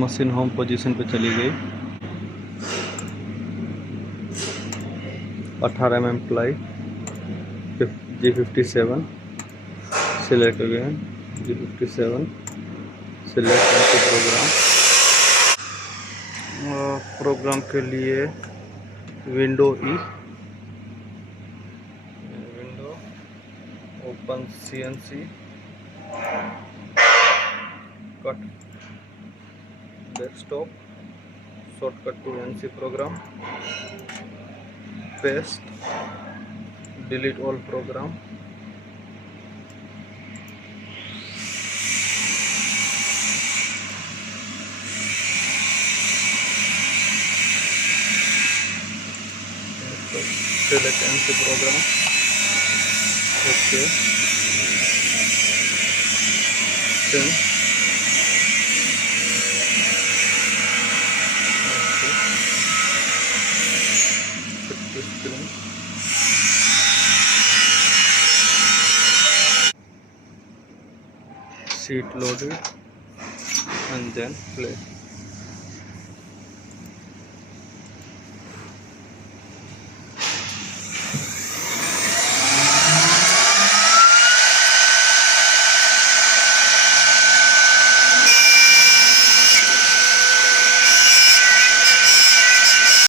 Machine home position पे चली गई। 18 mm ply, G57 select again, G57 select एंटी प्रोग्राम। प्रोग्राम के लिए विंडो ई, window open CNC, cut desktop, shortcut to NC program, paste, delete all program, select NC program, okay, then okay, screen, sheet loaded and then play.